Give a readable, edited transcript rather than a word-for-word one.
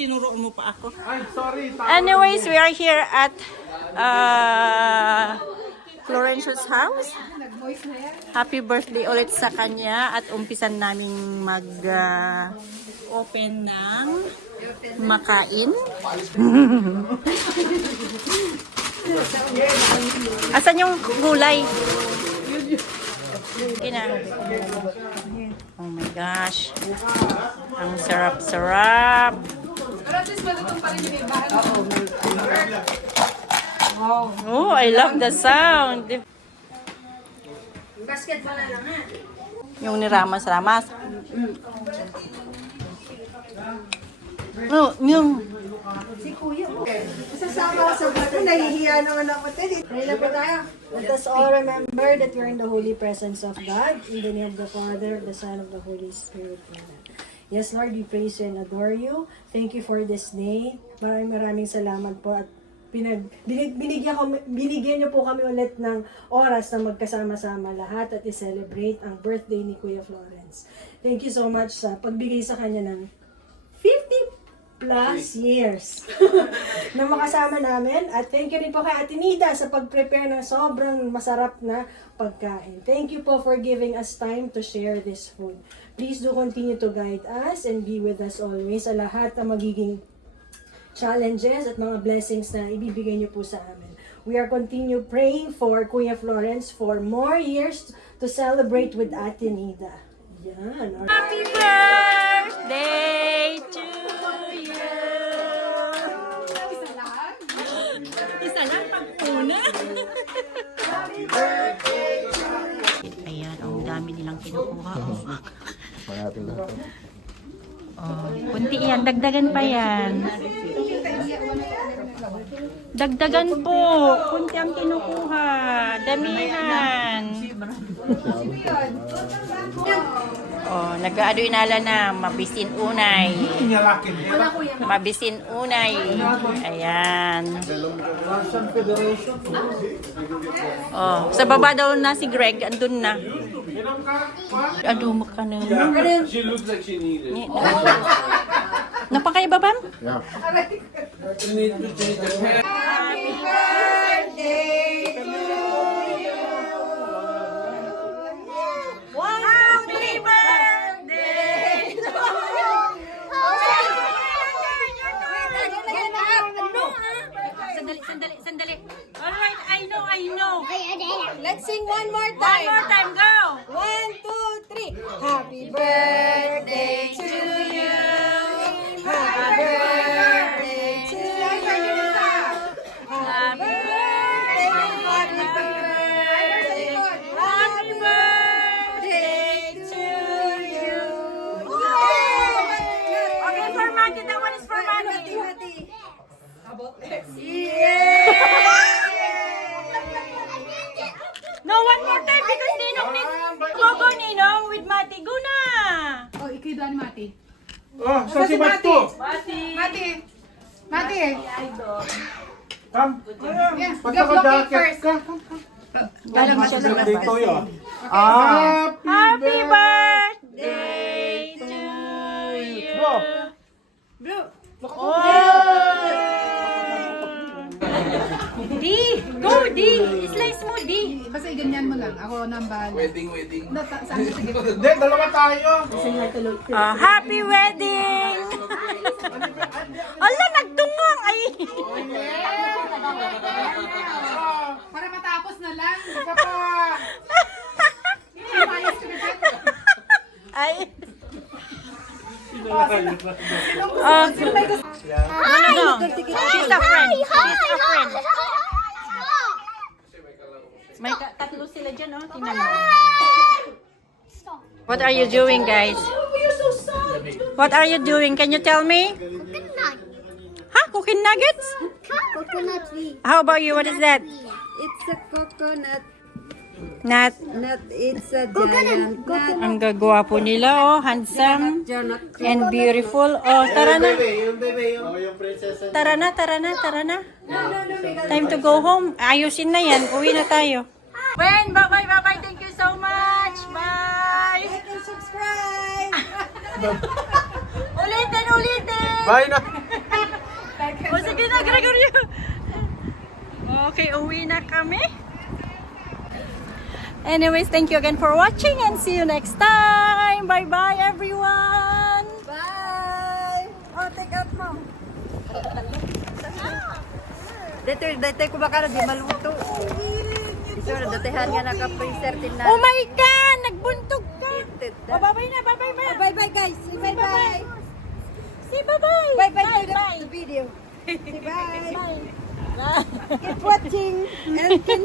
Tinuro mo pa ako. Ay, sorry. Anyways, we are here at Florencio's house. Happy birthday ulit sa kanya at umpisan naming mag-open ng makain. Asan yung gulay? Ina. Oh my gosh. Ang sarap-sarap. Oh, I love the sound. Basketball na lang ha. Yung ni Ramas. No, yung Si Kuya. Sasama sa bato, nahihiya naman ako. Pray na po tayo. Let us all remember that we're in the holy presence of God. In the name of the Father, of the Son, of the Holy Spirit. Amen. Yes, Lord, we praise you and adore you. Thank you for this day. Maraming salamat po at binigyan niyo po kami ulit ng oras na magkasama-sama lahat at i-celebrate ang birthday ni Kuya Florence. Thank you so much sa pagbigay sa kanya ng 50 plus years na makasama namin. At thank you rin po kay Ate Nida sa pag-prepare ng sobrang masarap na pagkain. Thank you po for giving us time to share this food. Please do continue to guide us and be with us always sa lahat ng magiging challenges at mga blessings na ibibigay niyo po sa amin. We are continue praying for Kuya Florence for more years to celebrate with Ate Nida. Yan. Happy birthday to you! Isa lang pagpuna. Ayan, ang dami nilang kinukuha. Oh, kunti yan. Dagdagan pa yan. Dagdagan po. Kunti ang kinukuha. Damihan. Oh, nag-aado inala na. Mabisin unay. Mabisin unay. Ayan. Oh, sa baba daw na si Greg. Andun na. Ado makano. She looks like she needed it. Napakaiba ba? Yeah. You need to change the hair. Happy birthday to you. Happy birthday to you. Sandali. Alright, I know. Let's sing one more One time. more time, go. 1, 2, 3. Happy birthday to you. Happy birthday to you. Happy birthday. Happy birthday. Happy birthday to you. Okay, for Maggie, that one is for Maggie. No, one more time because Ninong needs Gogo Ninong with Mati. Go na! Oh, ikay doon, Mati. Oh, sa si Basto. Mati! Come. Yes, Basta ka go jacket first. ka. Galang mo siya sa Dito yun. Happy birthday to you. Go. D! Go, D! Slice mo, D! Kasi ganyan mo lang. Ako nambal. Wedding. Saan sige? Hindi, dalawa tayo. Happy wedding! Ala, nagtungang! Ay! Para matapos na lang. Isa pa. Ay! No. She's a friend. May tatlo sila dyan, oh. Tingnan mo. What are you doing, guys? What are you doing? Can you tell me? Huh? Cooking nuggets? Coconut tree. How about you? What is that? It's a coconut. Nat. It's a giant nut. Ang gagwapo nila, oh. Handsome and beautiful. Oh, tara na. Yung princess. Tara na. Time to go home. Ayusin na yan. Uwi na tayo. Wen, bye-bye. Thank you so much. Bye. Like and subscribe. Ulitin. Bye na. O sige na, Gregorio. Okay, uwi na kami. Anyways, thank you again for watching and see you next time. Bye-bye, everyone. Bye! Oh, take out mo. Dito ko baka na di maluto. Iso na datehan nga naka-freezer tinan. Oh my God! Nagbuntog ka! Tinted. Oh, bye-bye na, bye-bye na. Bye-bye guys. Say bye-bye. Say bye-bye. Bye-bye to Bye. the video. Say bye. Bye. Keep watching. And